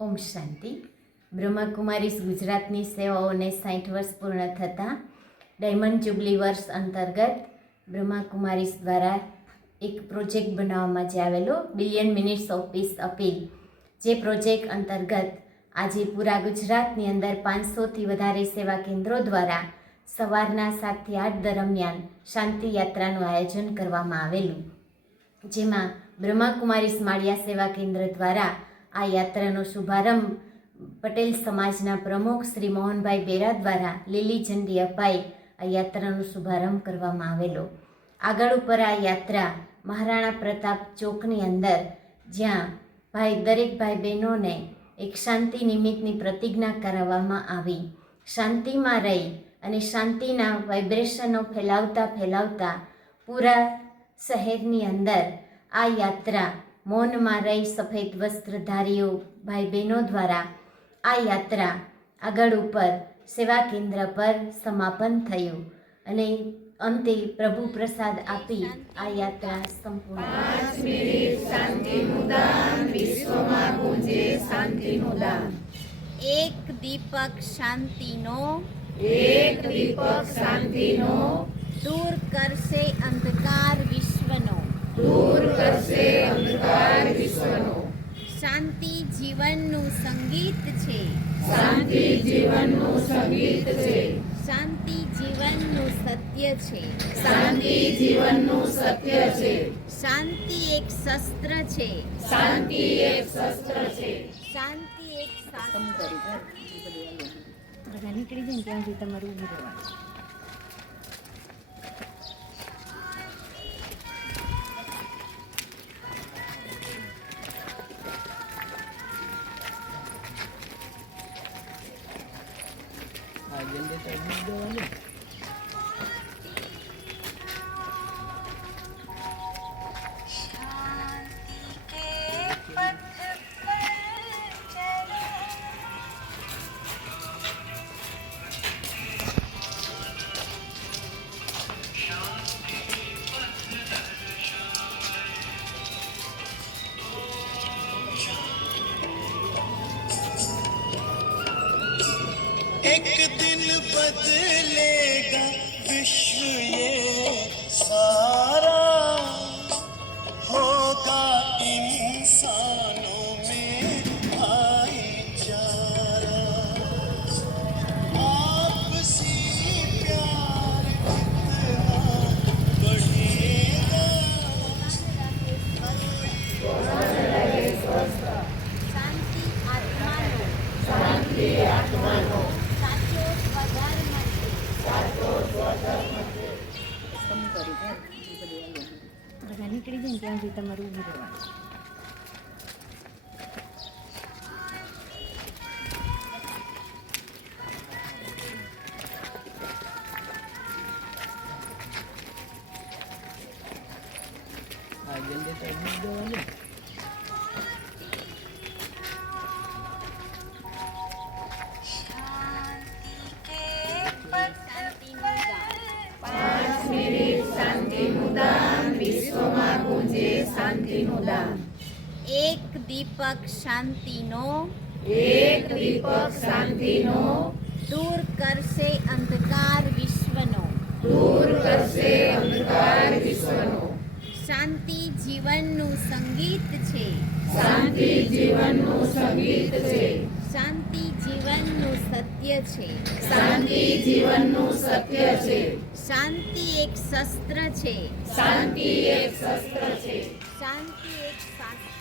ઓમ શાંતિ. બ્રહ્માકુમારીઝ ગુજરાતની સેવાઓને સાઠ વર્ષ પૂર્ણ થતાં ડાયમંડ જુબલી વર્ષ અંતર્ગત બ્રહ્માકુમારીઝ દ્વારા એક પ્રોજેક્ટ બનાવવામાં જે આવેલો billion minutes of peace appeal. જે પ્રોજેક્ટ અંતર્ગત આજે પૂરા ગુજરાતની અંદર પાંચસોથી વધારે સેવા કેન્દ્રો દ્વારા સવારના સાતથી આઠ દરમિયાન શાંતિ યાત્રાનું આયોજન કરવામાં આવેલું. જેમાં બ્રહ્માકુમારી માળિયા સેવા કેન્દ્ર દ્વારા આ યાત્રાનો શુભારંભ પટેલ સમાજના પ્રમુખ શ્રી મોહનભાઈ બેરા દ્વારા લીલી ઝંડી અપાઈ આ યાત્રાનો શુભારંભ કરવામાં આવેલો. આગળ ઉપર આ યાત્રા મહારાણા પ્રતાપ ચોકની અંદર, જ્યાં ભાઈ દરેક ભાઈ બહેનોને એક શાંતિ નિમિત્તની પ્રતિજ્ઞા કરાવવામાં આવી. શાંતિમાં રહી અને શાંતિના વાઇબ્રેશનો ફેલાવતા ફેલાવતા પૂરા શહેરની અંદર આ યાત્રા મૌનમાં રહી સફેદ વસ્ત્રધારીઓ ભાઈ બહેનો દ્વારા આ યાત્રા આગળ ઉપર સેવા કેન્દ્ર પર સમાપન થયું અને અંતે પ્રભુ પ્રસાદ આપી આ યાત્રા સંપૂર્ણ એક દીપક શાંતિનો એક દીપક શાંતિનો દૂર કરશે અંધકાર વિશ્વનો. શાંતિ જીવનનું સંગીત છે. શાંતિ જીવનનું સંગીત છે. શાંતિ જીવનનું સત્ય છે. શાંતિ જીવનનું સત્ય છે. શાંતિ એક શસ્ત્ર છે. શાંતિ એક શસ્ત્ર છે. શાંતિ એક શાસ્ત્ર. બધા નીકળી જાય ત્યાં સુધી તમારું ઊભું રહેવાનું. Maganda tayo magawa niya. एक दिन बदलेगा विश्व ये सारा બધા નીકળી જાય ને ત્યાં સુધી તમારું ઊભું રહેવાનું શાંતિનું ગામ વિશ્વમાં ગુંજે શાંતિનું દાન. એક દીપક શાંતિનો એક દીપક શાંતિનો દૂર કરશે અંધકાર વિશ્વનો. દૂર કરશે અંધકાર વિશ્વનો. શાંતિ જીવનનું સંગીત છે. શાંતિ જીવનનું સંગીત છે. શાંતિ જીવનનું સત્ય છે. શાંતિ જીવનનું સત્ય છે. શાંતિ એક શસ્ત્ર છે. શાંતિ એક શસ્ત્ર છે. શાંતિ એક શાસ્ત્ર